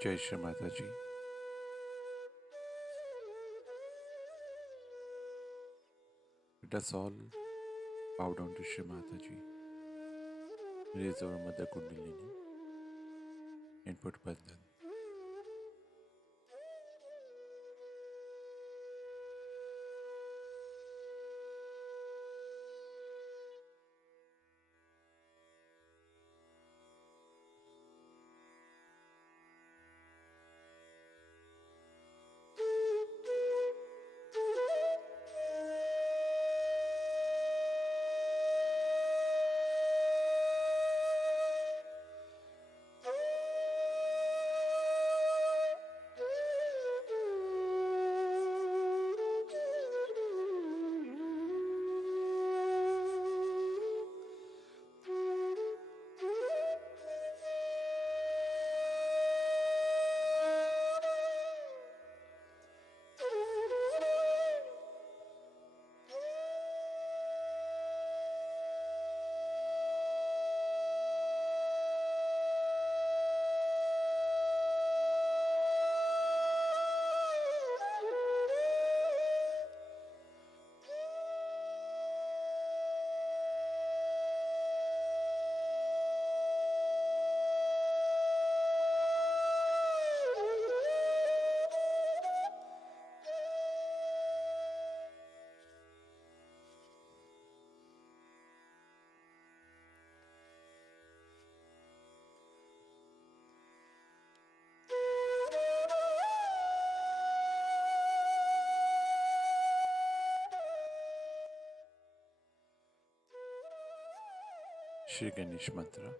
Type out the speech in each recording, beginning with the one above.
Jai Shri Mataji. Let us all bow down to Shri Mataji, raise our Mother Kundalini and put Bandhan. Shri Ganesh Mantra.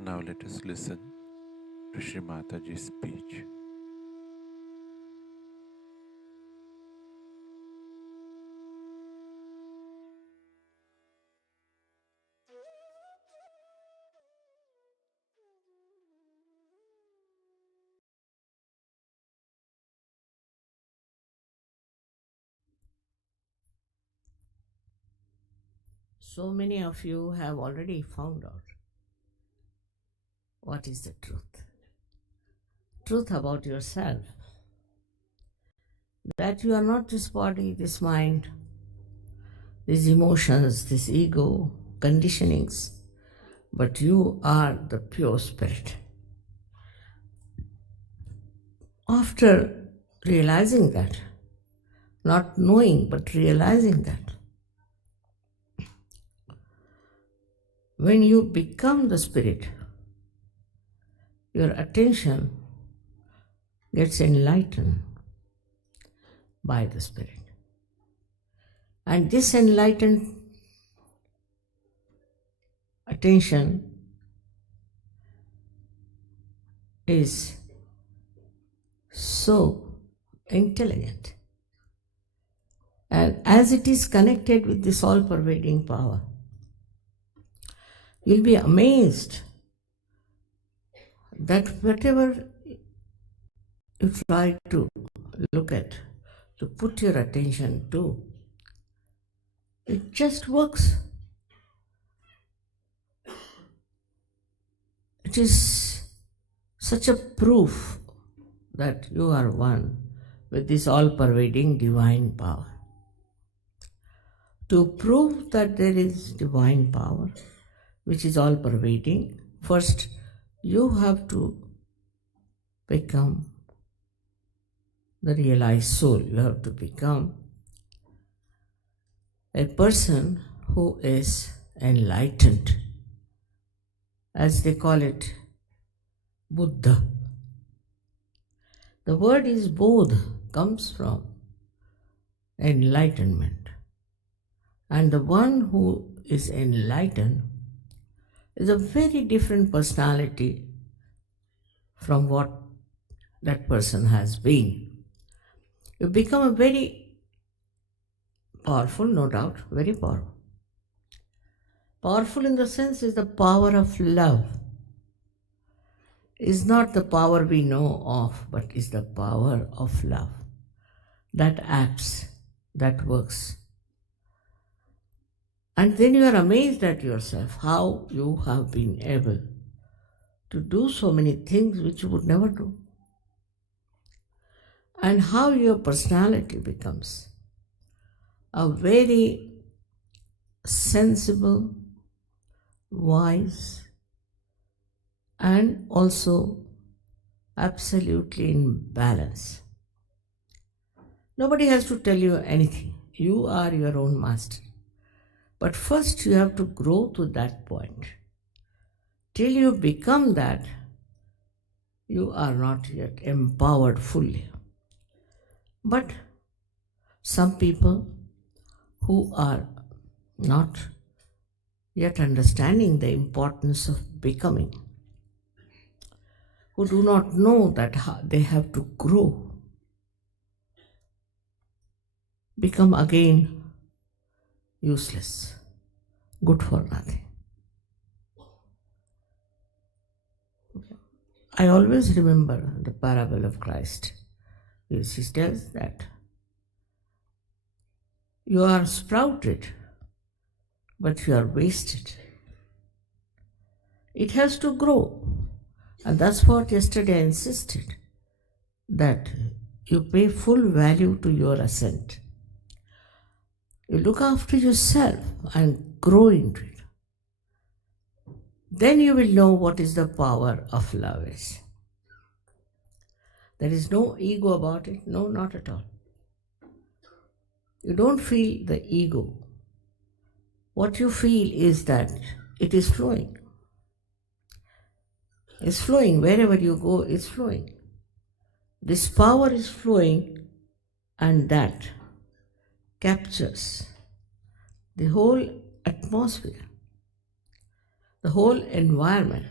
Now let us listen to Shri Mataji's speech. So many of you have already found out what is the truth. Truth about yourself. That you are not this body, this mind, these emotions, this ego, conditionings, but you are the pure spirit. After realizing that, not knowing but realizing that, when you become the spirit, your attention gets enlightened by the spirit. And this enlightened attention is so intelligent. And as it is connected with this all-pervading power, you'll be amazed that whatever you try to look at, to put your attention to, it just works. which is such a proof that you are one with this all-pervading divine power. To prove that there is divine power, which is all-pervading, first you have to become the realized soul. You have to become a person who is enlightened, as they call it, Buddha. The word is bodh, comes from enlightenment. And the one who is enlightened is a very different personality from what that person has been. You become a very powerful, no doubt, very powerful. Powerful in the sense is the power of love. Is not the power we know of, but is the power of love that acts, that works. And then you are amazed at yourself, how you have been able to do so many things which you would never do. And how your personality becomes a very sensible, wise, and also absolutely in balance. Nobody has to tell you anything. You are your own master. But first you have to grow to that point. Till you become that, you are not yet empowered fully. But some people who are not yet understanding the importance of becoming, who do not know that they have to grow, become again useless, good for nothing. I always remember the parable of Christ. He tells that you are sprouted, but you are wasted. It has to grow. And that's what yesterday I insisted, that you pay full value to your ascent. You look after yourself and grow into it. Then you will know what is the power of love is. There is no ego about it. No, not at all. You don't feel the ego. What you feel is that it is flowing. It's flowing. Wherever you go, it's flowing. This power is flowing, and that captures the whole atmosphere, the whole environment.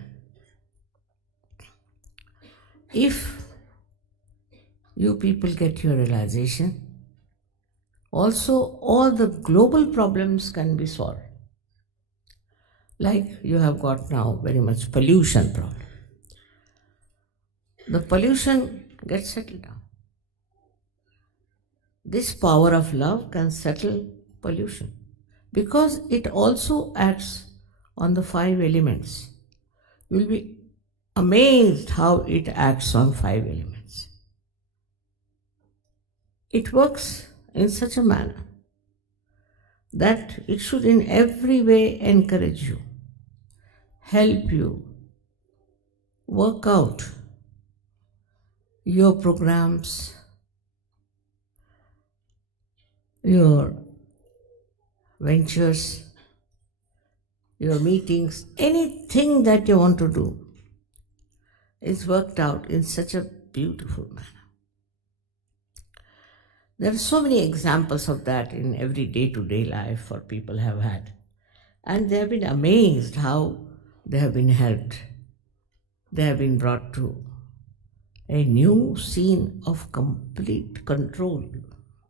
If you people get your realization, also all the global problems can be solved. Like you have got now very much pollution problem. The pollution gets settled down. This power of love can settle pollution because it also acts on the 5 elements. You will be amazed how it acts on 5 elements. It works in such a manner that it should in every way encourage you, help you work out your programs, your ventures, your meetings, anything that you want to do is worked out in such a beautiful manner. There are so many examples of that in every day-to-day life for people have had. And they have been amazed how they have been helped. They have been brought to a new scene of complete control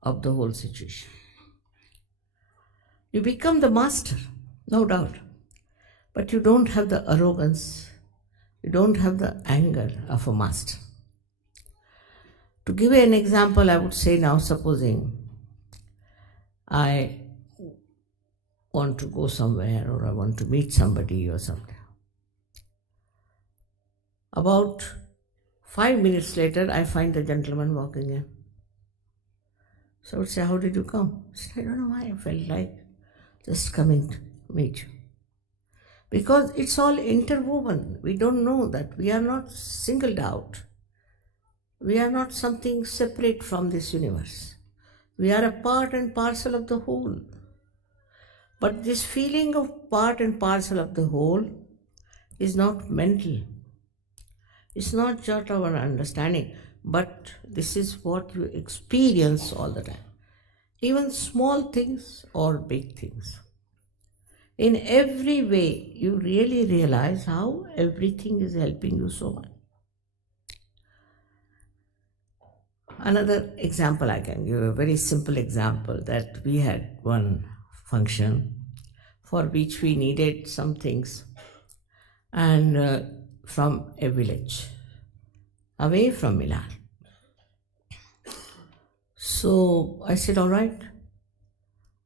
of the whole situation. You become the master, no doubt, but you don't have the arrogance, you don't have the anger of a master. To give you an example, I would say now, supposing I want to go somewhere or I want to meet somebody or something. About 5 minutes later, I find the gentleman walking in. So I would say, how did you come? I said, I don't know why I felt like just coming to meet you. Because it's all interwoven. We don't know that. We are not singled out. We are not something separate from this universe. We are a part and parcel of the whole. But this feeling of part and parcel of the whole is not mental. It's not just our understanding, but this is what you experience all the time. Even small things or big things. In every way, you really realize how everything is helping you so much. Another example I can give, a very simple example, that we had one function for which we needed some things, and from a village away from Milan. So I said, all right,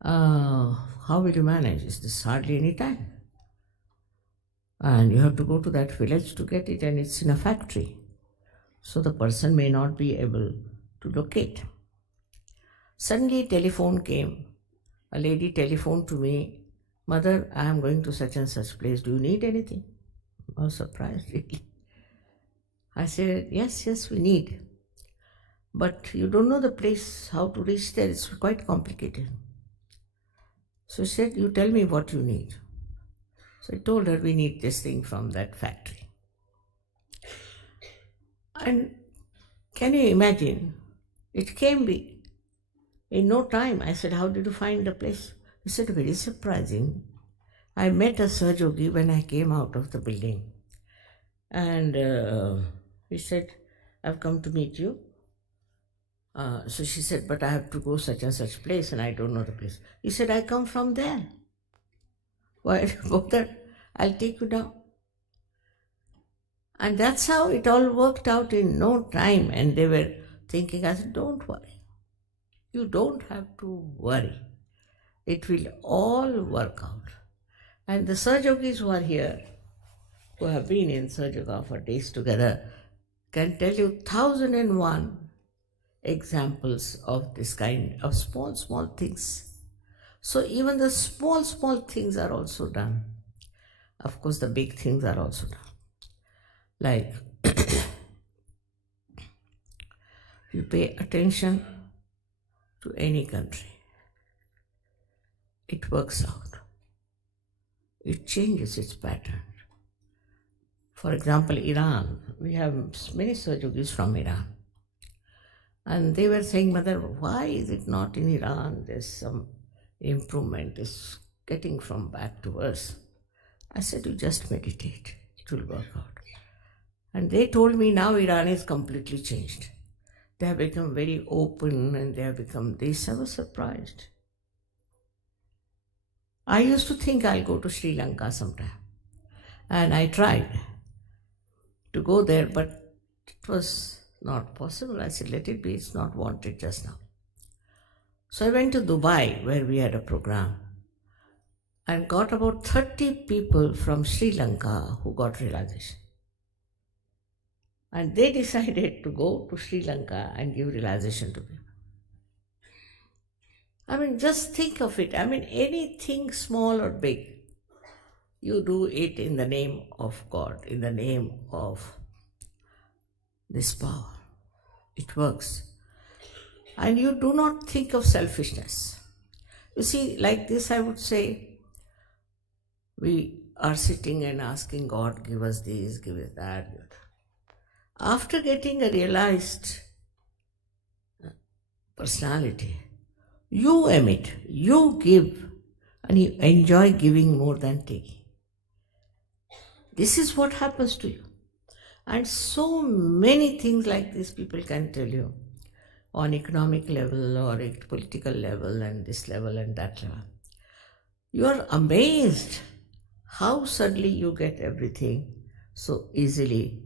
how will you manage? Is this hardly any time? And you have to go to that village to get it, and it's in a factory. So the person may not be able to locate. Suddenly telephone came. A lady telephoned to me, Mother, I am going to such and such place. Do you need anything? I was surprised, really. I said, yes, we need. But you don't know the place, how to reach there. It's quite complicated. So she said, you tell me what you need. So I told her we need this thing from that factory. And can you imagine? It came in no time. I said, how did you find the place? He said, very surprising. I met a Sahajogi when I came out of the building. And he said, I've come to meet you. So she said, but I have to go such and such place and I don't know the place. He said, I come from there. Why don't you go there? I'll take you down. And that's how it all worked out in no time. And they were thinking, I said, don't worry. You don't have to worry. It will all work out. And the Sahajogis who are here, who have been in Sahaja for days together, can tell you 1001 examples of this kind of small things. So even the small things are also done. Of course, the big things are also done. Like, you pay attention to any country, it works out. It changes its pattern. For example, Iran. We have many Sahajogis from Iran. And they were saying, Mother, why is it not in Iran? There's some improvement. It's getting from bad to worse. I said, you just meditate. It will work out. And they told me now Iran is completely changed. They have become very open and they was surprised. I used to think I'll go to Sri Lanka sometime. And I tried to go there, but it was not possible. I said, let it be, it's not wanted just now. So I went to Dubai, where we had a program, and got about 30 people from Sri Lanka who got realization. And they decided to go to Sri Lanka and give realization to people. I mean, just think of it. I mean, anything small or big, you do it in the name of God, in the name of this power. It works. And you do not think of selfishness. You see, like this, I would say, we are sitting and asking God, give us this, give us that. After getting a realized personality, you emit, you give, and you enjoy giving more than taking. This is what happens to you. And so many things like this people can tell you on economic level or political level and this level and that level. You are amazed how suddenly you get everything so easily.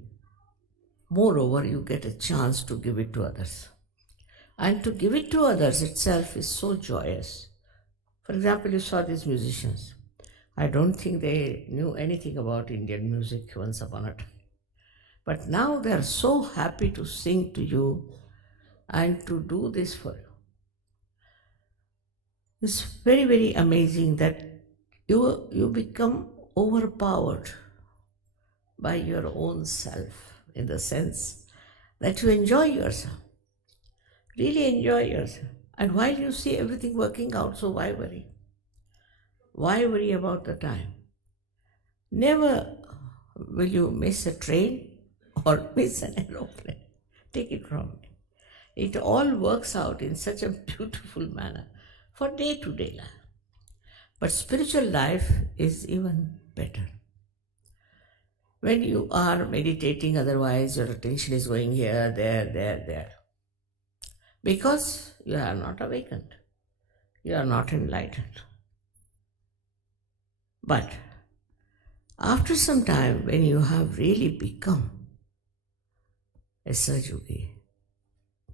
Moreover, you get a chance to give it to others. And to give it to others itself is so joyous. For example, you saw these musicians. I don't think they knew anything about Indian music once upon a time. But now they are so happy to sing to you and to do this for you. It's very, very amazing that you become overpowered by your own self, in the sense that you enjoy yourself, really enjoy yourself. And while you see everything working out, so why worry? Why worry about the time? Never will you miss a train or miss an aeroplane. Take it from me. It all works out in such a beautiful manner for day-to-day life. But spiritual life is even better. When you are meditating, otherwise your attention is going here, there. Because you are not awakened. You are not enlightened. But after some time, when you have really become a Sahaja-yogi,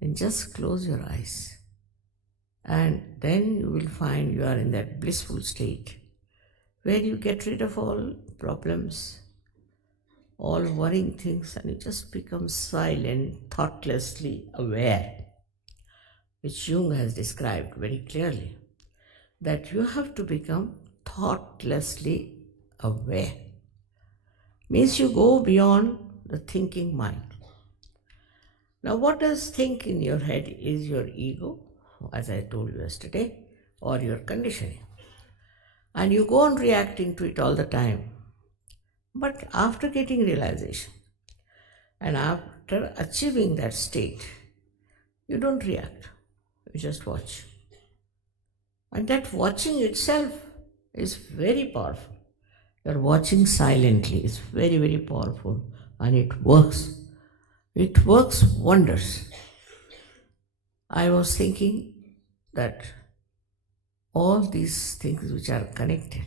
then just close your eyes. And then you will find you are in that blissful state where you get rid of all problems, all worrying things, and you just become silent, thoughtlessly aware, which Jung has described very clearly, that you have to become thoughtlessly aware. Means you go beyond the thinking mind. Now, what does think in your head is your ego, as I told you yesterday, or your conditioning. And you go on reacting to it all the time. But after getting realization and after achieving that state, you don't react, you just watch. And that watching itself is very powerful. You're watching silently, it's very, very powerful, and it works. It works wonders. I was thinking that all these things which are connected,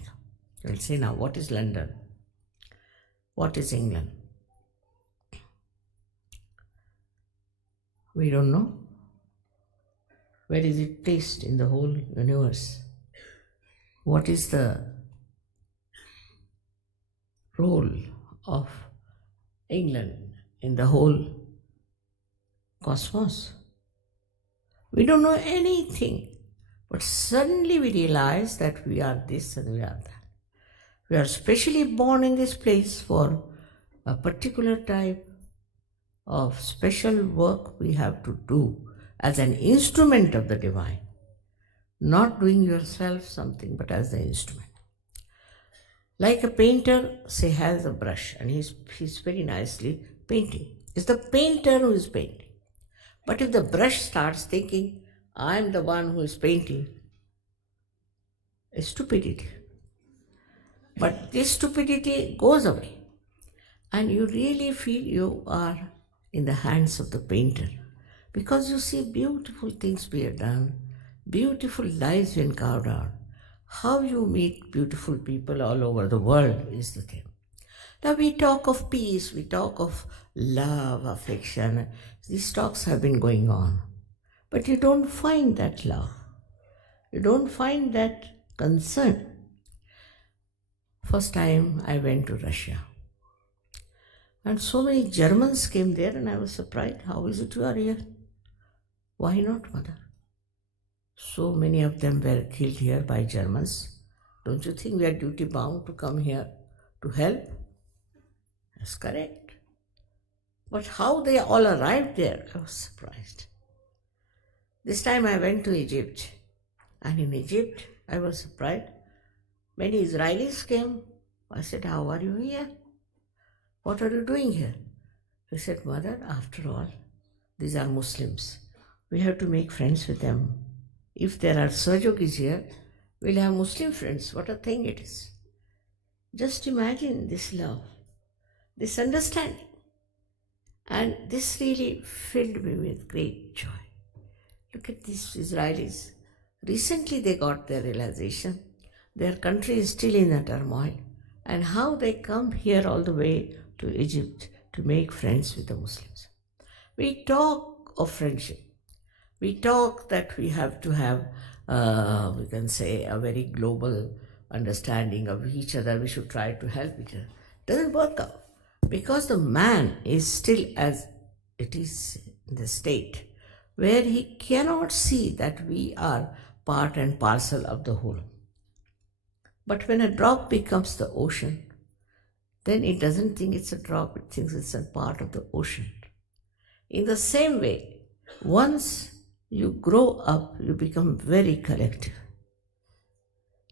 you'll say now, what is London? What is England? We don't know. Where is it placed in the whole universe? What is the role of England in the whole cosmos? We don't know anything, but suddenly we realize that we are this and we are that. We are specially born in this place for a particular type of special work we have to do as an instrument of the divine, not doing yourself something, but as the instrument. Like a painter, say, has a brush and he's very nicely painting. It's the painter who is painting. But if the brush starts thinking, I'm the one who is painting, it's stupidity. But this stupidity goes away and you really feel you are in the hands of the painter, because you see beautiful things being done, beautiful lives being carved out. How you meet beautiful people all over the world is the thing. Now we talk of peace, we talk of love, affection. These talks have been going on. But you don't find that love. You don't find that concern. First time I went to Russia. And so many Germans came there and I was surprised. How is it you are here? Why not, mother? So many of them were killed here by Germans. Don't you think we are duty bound to come here to help? That's correct. But how they all arrived there, I was surprised. This time I went to Egypt. And in Egypt, I was surprised. Many Israelis came. I said, how are you here? What are you doing here? He said, mother, after all, these are Muslims. We have to make friends with them. If there are Sahaja-yogis here, we'll have Muslim friends. What a thing it is. Just imagine this love, this understanding. And this really filled me with great joy. Look at these Israelis. Recently they got their realization. Their country is still in a turmoil. And how they come here all the way to Egypt to make friends with the Muslims. We talk of friendship. We talk that we have to have, we can say, a very global understanding of each other. We should try to help each other. Doesn't work out. because the man is still as it is in the state where he cannot see that we are part and parcel of the whole. But when a drop becomes the ocean, then it doesn't think it's a drop, it thinks it's a part of the ocean. In the same way, once you grow up, you become very collective.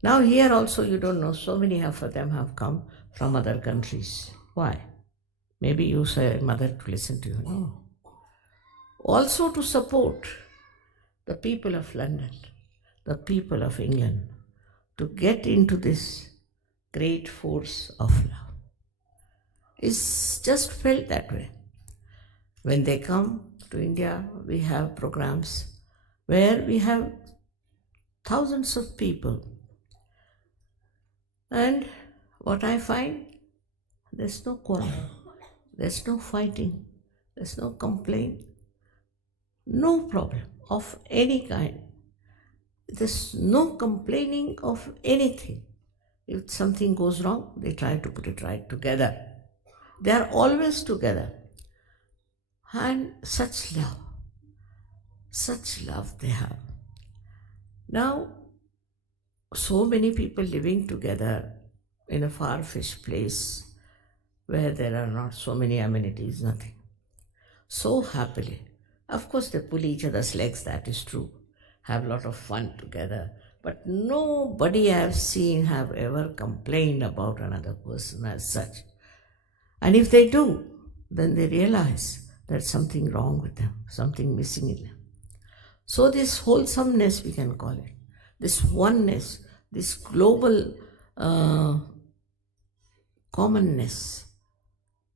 Now here also you don't know, so many of them have come from other countries. Why? Maybe you say mother to listen to you. No. Also to support the people of London, the people of England, to get into this great force of love. It's just felt that way. When they come to India, we have programs where we have thousands of people. And what I find, there's no quarrel, there's no fighting, there's no complaint, no problem of any kind. There's no complaining of anything. If something goes wrong, they try to put it right together. They are always together. And such love they have. Now, so many people living together in a far-fetched place where there are not so many amenities, nothing. So happily. Of course, they pull each other's legs, that is true. Have a lot of fun together. But nobody I have seen have ever complained about another person as such. And if they do, then they realize there's something wrong with them, something missing in them. So this wholesomeness, we can call it, this oneness, this global commonness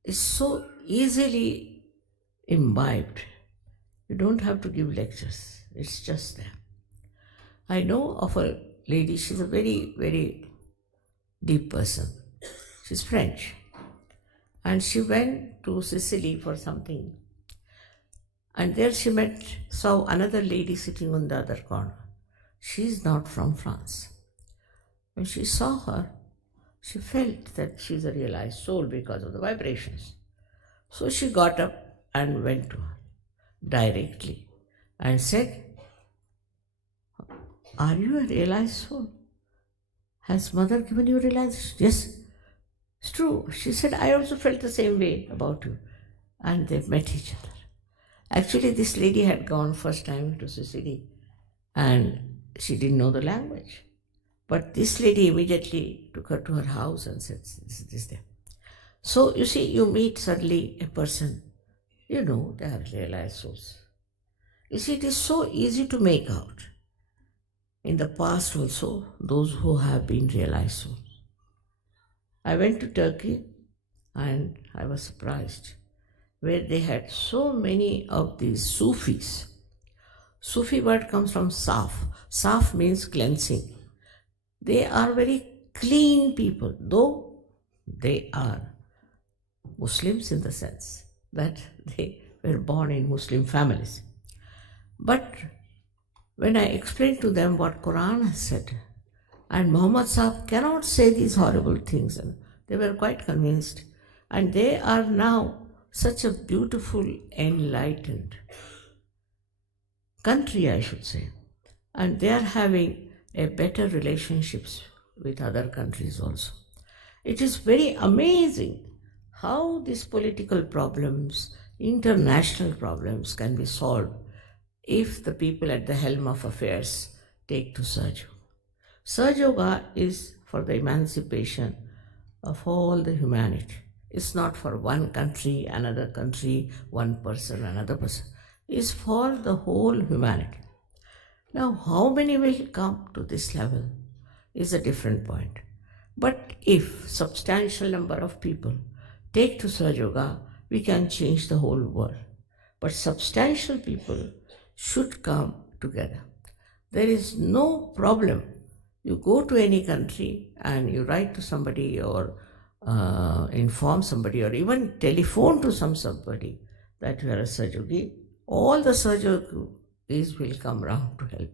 is so easily imbibed. You don't have to give lectures, it's just there. I know of a lady, she's a very, very deep person. She's French. And she went to Sicily for something. And there she saw another lady sitting on the other corner. She's not from France. When she saw her, she felt that she's a realized soul because of the vibrations. So she got up and went to her directly and said, "Are you a realized soul? Has mother given you realization?" "Yes, it's true." She said, "I also felt the same way about you." And they met each other. Actually, this lady had gone first time to Sicily and she didn't know the language. But this lady immediately took her to her house and said, this there. So you see, you meet suddenly a person, you know they are realized souls. You see, it is so easy to make out. In the past also, those who have been realized souls. I went to Turkey and I was surprised where they had so many of these Sufis. Sufi word comes from Saf. Saf means cleansing. They are very clean people, though they are Muslims in the sense that they were born in Muslim families. But when I explained to them what Quran has said, and Muhammad Sahib cannot say these horrible things, and they were quite convinced. And they are now such a beautiful, enlightened country, I should say. And they are having a better relationships with other countries also. It is very amazing how these political problems, international problems can be solved if the people at the helm of affairs take to Sahaja Yoga. Sahaja Yoga is for the emancipation of all the humanity. It's not for one country, another country, one person, another person. It's for the whole humanity. Now, how many will come to this level is a different point. But if substantial number of people take to Sahaja Yoga, we can change the whole world. But substantial people should come together. There is no problem. You go to any country and you write to somebody or inform somebody or even telephone to somebody that you are a Sahaja Yogi, all the Sahaja Yogis will come round to help you.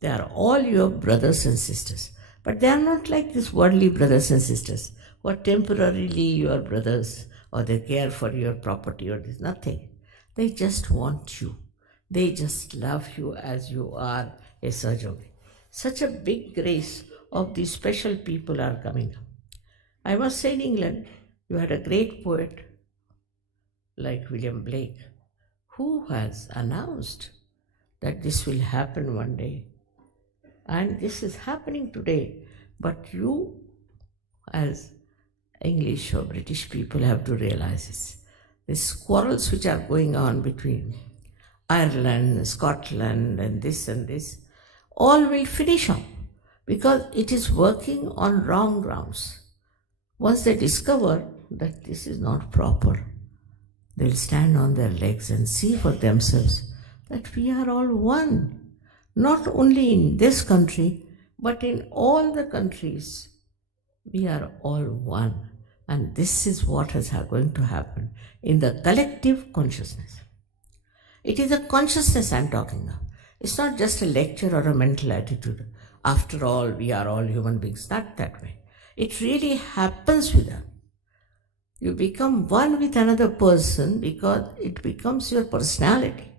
They are all your brothers and sisters. But they are not like these worldly brothers and sisters who are temporarily your brothers, or they care for your property, or there's nothing. They just want you. They just love you as you are a Sahajogi. Such a big grace of these special people are coming up. I must say, in England, you had a great poet like William Blake, who has announced that this will happen one day. And this is happening today. But you, as English or British people, have to realize this. These quarrels which are going on between Ireland, Scotland, and this, all will finish up because it is working on wrong grounds. Once they discover that this is not proper, they'll stand on their legs and see for themselves that we are all one, not only in this country, but in all the countries. We are all one. And this is what is going to happen in the collective consciousness. It is a consciousness I'm talking of. It's not just a lecture or a mental attitude. After all, we are all human beings. Not that way. It really happens with us. You become one with another person because it becomes your personality.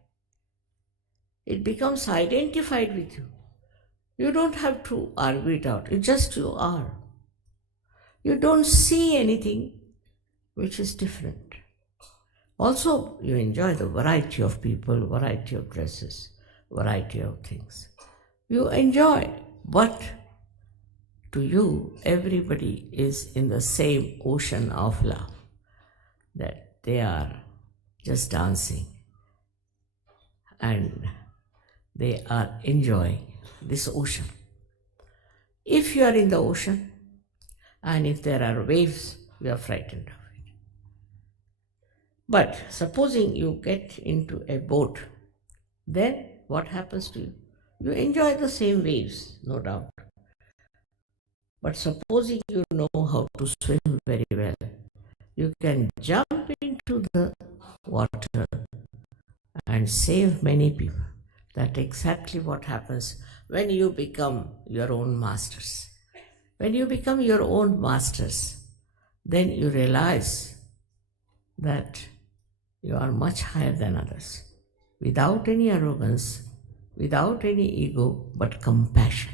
It becomes identified with you. You don't have to argue it out. It's just you are. You don't see anything which is different. Also, you enjoy the variety of people, variety of dresses, variety of things. You enjoy, but to you, everybody is in the same ocean of love, that they are just dancing and they are enjoying this ocean. If you are in the ocean, and if there are waves, you are frightened of it. But supposing you get into a boat, then what happens to you? You enjoy the same waves, no doubt. But supposing you know how to swim very well, you can jump into the water and save many people. That's exactly what happens when you become your own masters. When you become your own masters, then you realize that you are much higher than others, without any arrogance, without any ego, but compassion.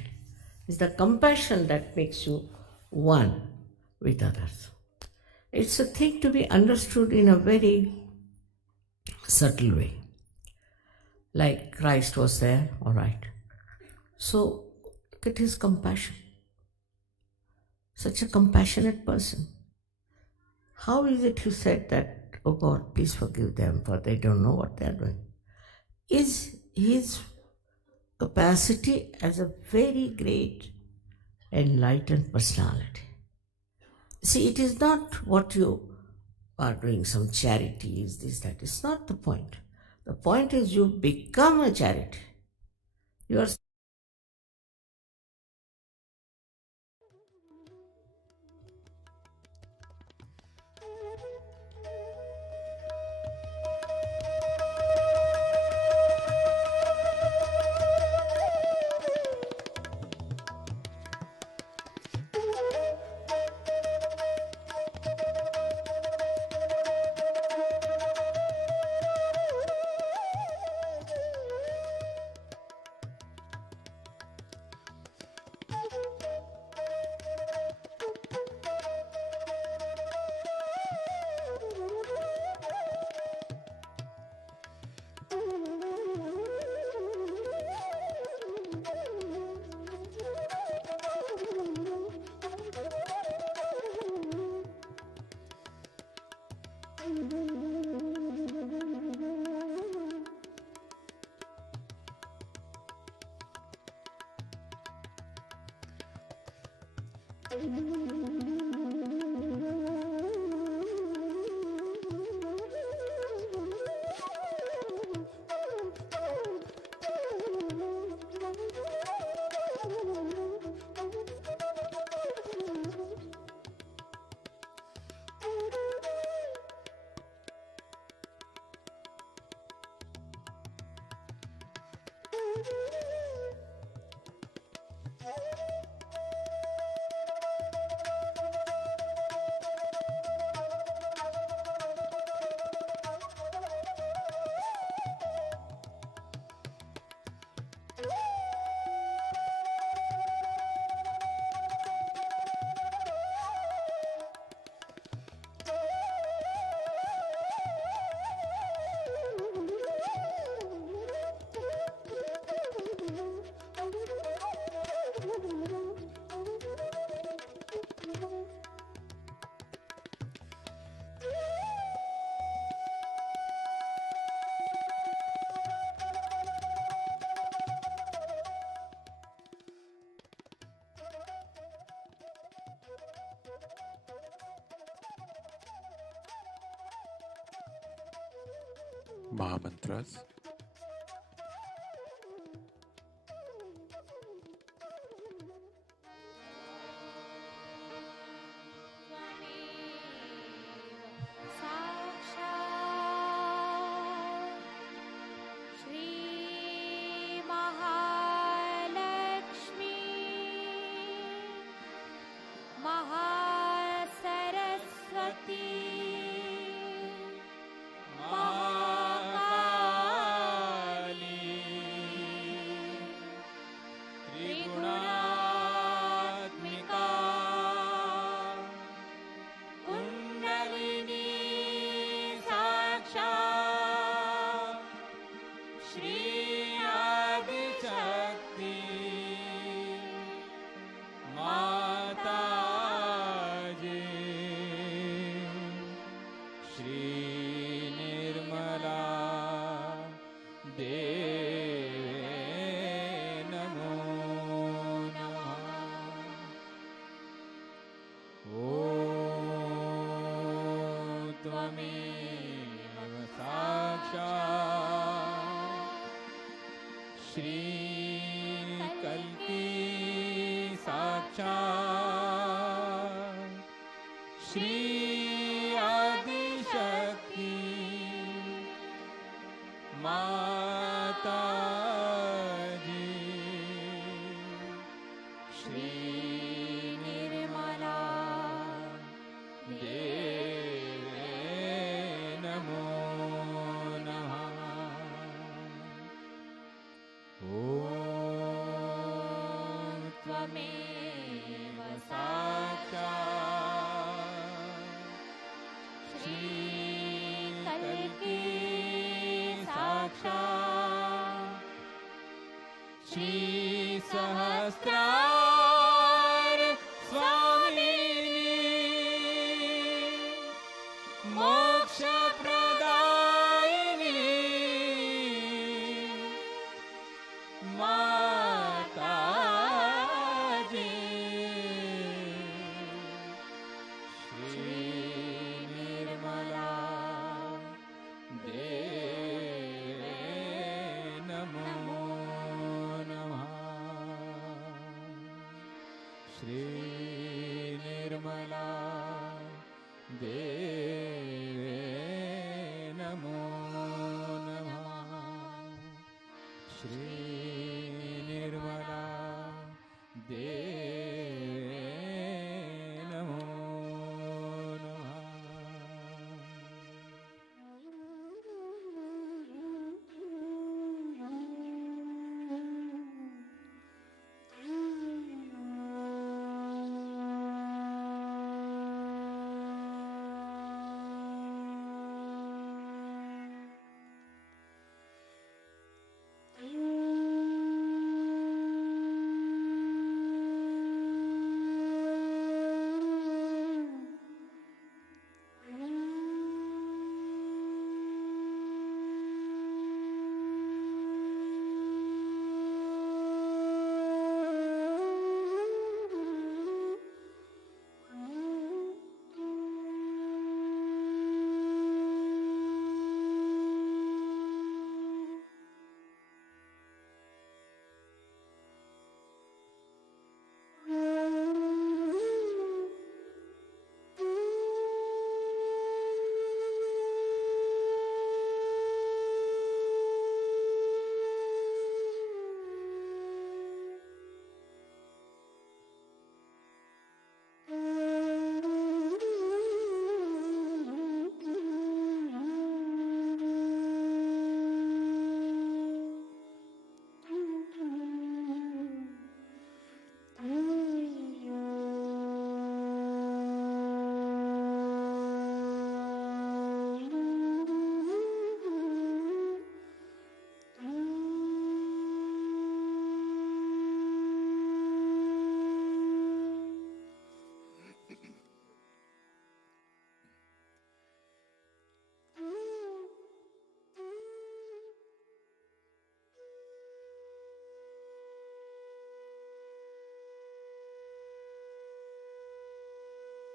It's the compassion that makes you one with others. It's a thing to be understood in a very subtle way. Like Christ was there, all right. So look at his compassion. Such a compassionate person. How is it you said that, oh God, please forgive them, for they don't know what they are doing? Is his capacity as a very great enlightened personality. See, it is not what you are doing, some charity, is this, that. It's not the point. The point is you become a charity. You are Mahamantras.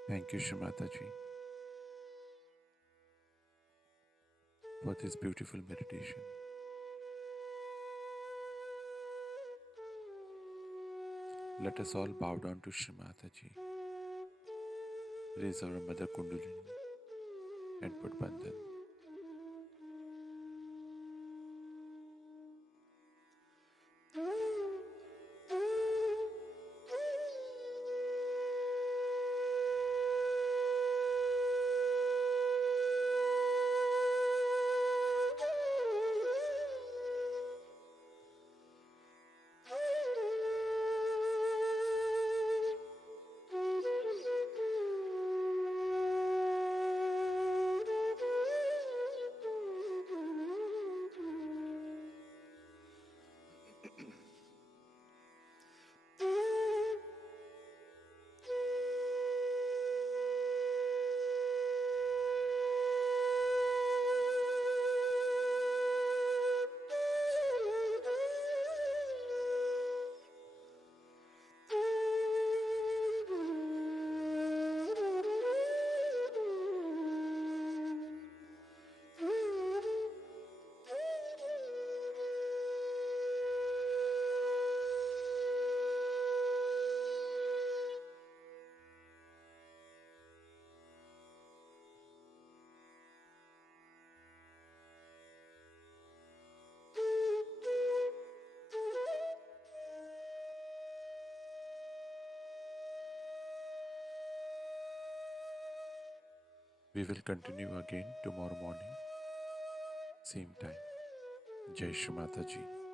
Thank you, Shimata ji. for this beautiful meditation. Let us all bow down to Shri Mataji, raise our Mother Kundalini, and put Bandhan. We will continue again tomorrow morning, same time. Jai Shri Mataji.